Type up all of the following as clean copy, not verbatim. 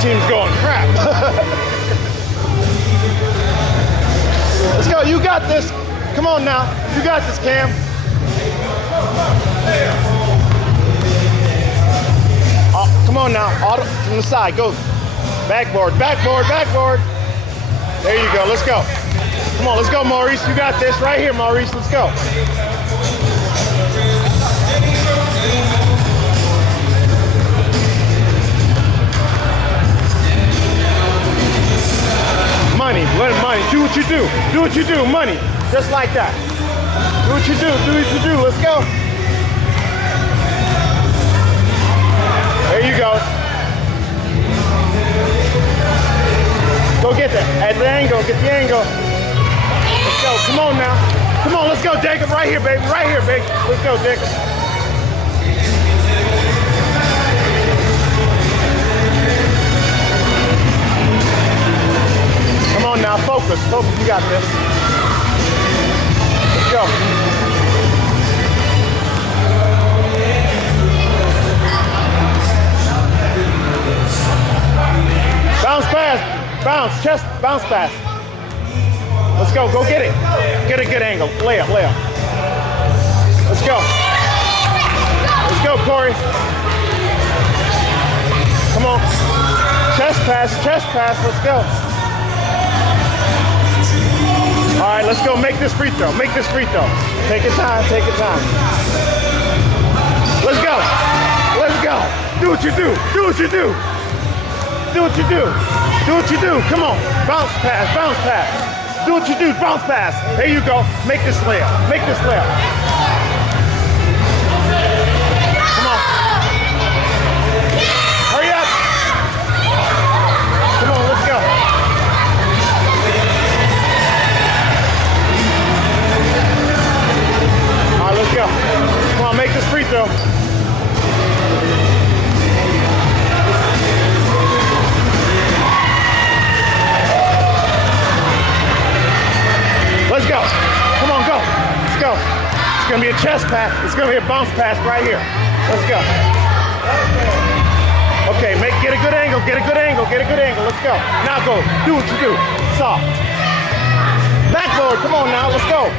team's going crap. Let's go, you got this. Come on now, you got this, Cam. Oh, come on now, auto from the side, go. Backboard, backboard, backboard. There you go, let's go. Come on, let's go, Maurice, you got this. Right here, Maurice, let's go. Money, let money, do what you do. Do what you do, money, just like that. Do what you do, let's go. There you go. Go get that, at the angle, get the angle. Let's go, come on now. Come on, let's go, Jacob, right here, baby, Let's go, Jacob. Come on now, focus, you got this. Let's go. Bounce pass, bounce, chest, bounce pass. Let's go, go get it. Get a good angle, layup. Let's go. Let's go, Corey. Come on. Chest pass, let's go. All right, let's go, make this free throw, Take your time. Let's go. Do what you do. Come on, bounce pass. Do what you do, bounce pass. There you go, make this layup. Come on. Hurry up. Come on, let's go. All right, let's go. Come on, make this free throw. Let's go. Come on, go. Let's go. It's going to be a chest pass. It's going to be a bounce pass right here. Let's go. Okay, get a good angle. Let's go. Now go. Do what you do. Soft. Backboard. Come on now. Let's go.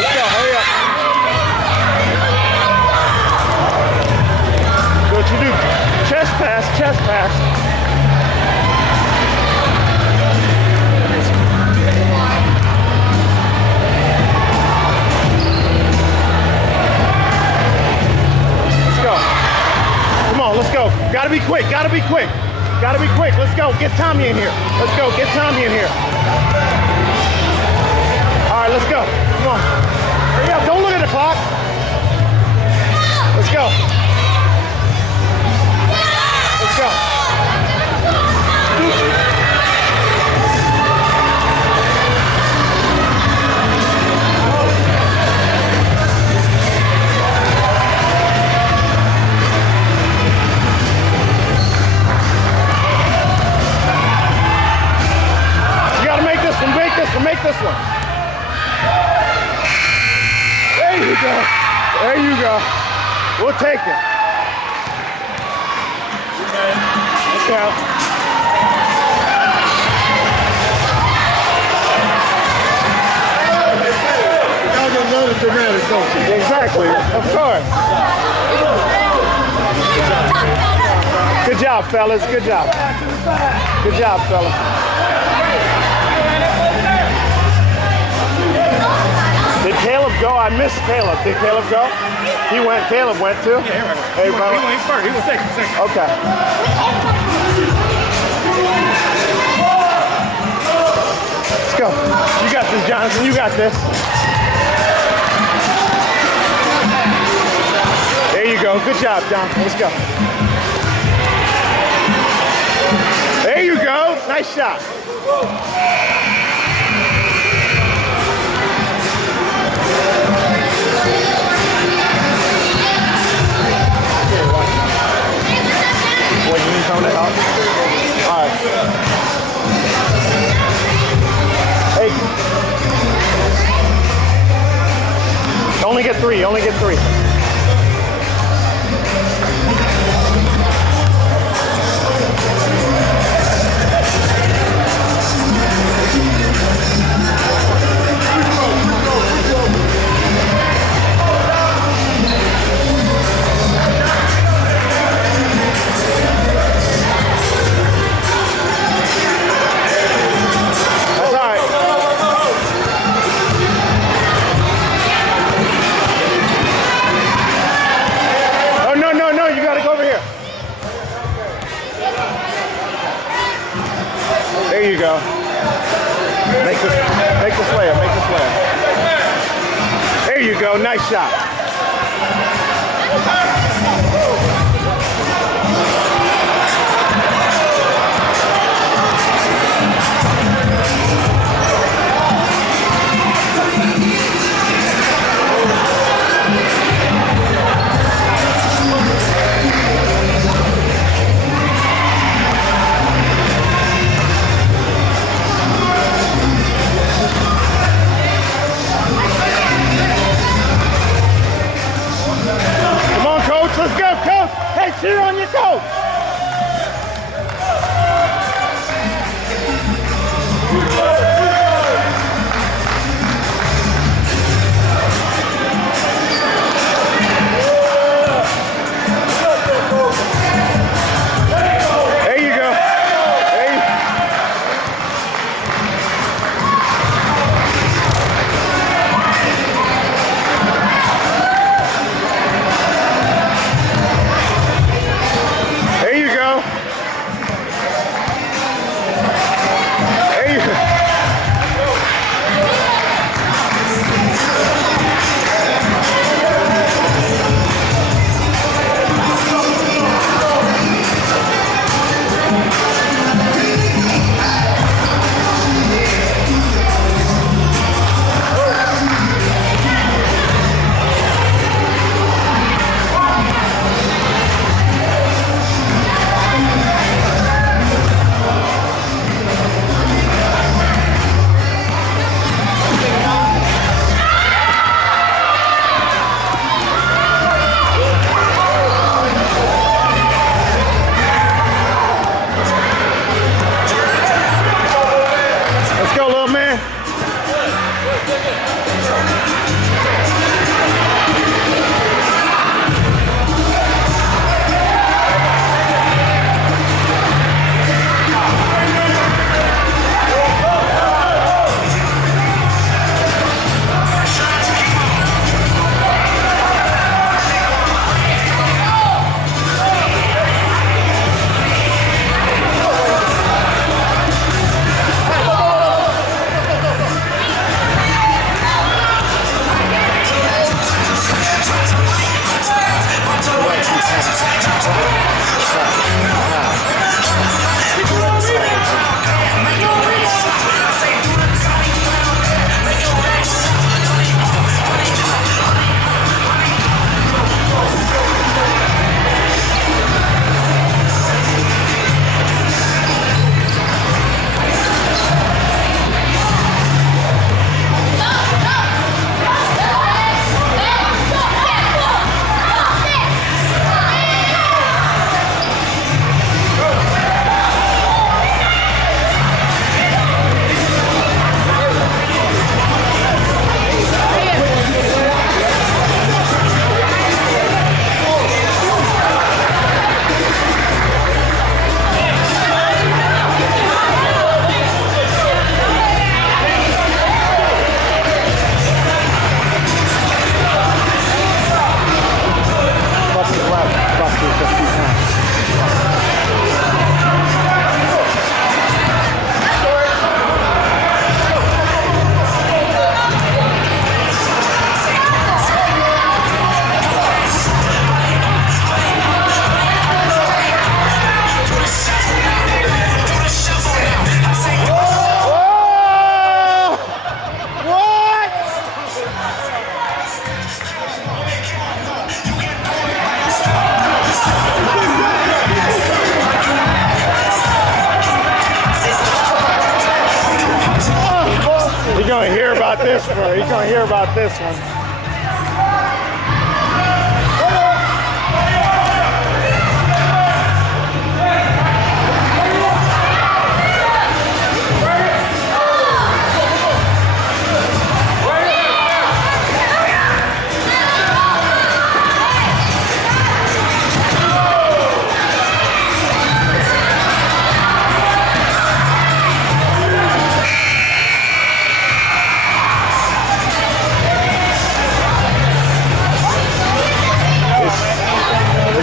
Let's go. Hurry up. Do what you do. Chest pass. Let's go. Gotta be quick. Let's go. Get Tommy in here. All right, let's go. Come on. Hurry up. Don't look at the clock. Let's go. Make this one. There you go. We'll take it. Let's go. Y'all gonna know the dramatic, don't you? Exactly. Of course. Good job, fellas. Good job, fellas. Did Caleb go? I missed Caleb. Did Caleb go? Caleb went too? Yeah, he went. He went first. He was second. Okay. Let's go. You got this, Jonathan. You got this. There you go. Good job, Jonathan. Let's go. There you go. Nice shot. Wait, you need to count it up? All right. Hey. Only get three. you go. Make this layup, make this layup. There you go, nice shot. Let's go, coach! Hey, cheer on your coach! There you go. about this one. He's going to hear about this one.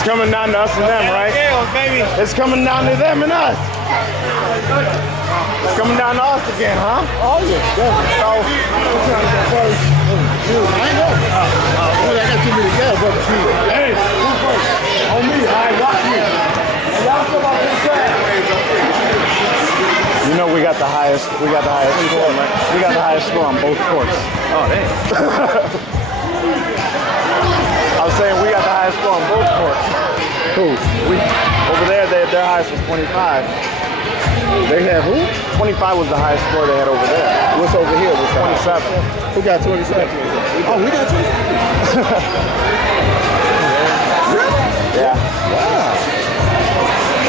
It's coming down to us and them, right? It's coming down to them and us. It's coming down to us again, huh? Oh yeah, definitely. So, I'm trying to go first. I ain't know. I got too many guys, brother. Hey, who's first? On me. All right, watch me. And y'all come out this side. You know we got the highest score, right? We got the highest score on both courts. Oh, damn. I was saying we got the highest score on both courts. Who? Over there, their highest was 25. They have who? 25 was the highest score they had over there. What's over here? What's 27. Who got 27? Oh, we got 27. Really? Yeah. Wow.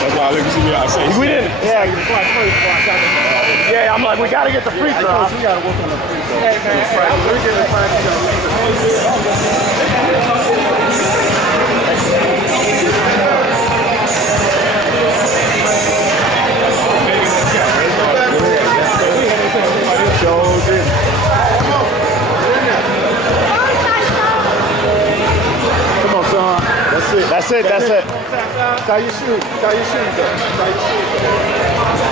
That's why I let me see me out. We didn't. Yeah. Yeah, I'm like, we got to get the free throw. We got to work on the free throw. Hey, man. Come on, son. That's it. Tie your shoes. Tie your shoes up. Tie your shoes up.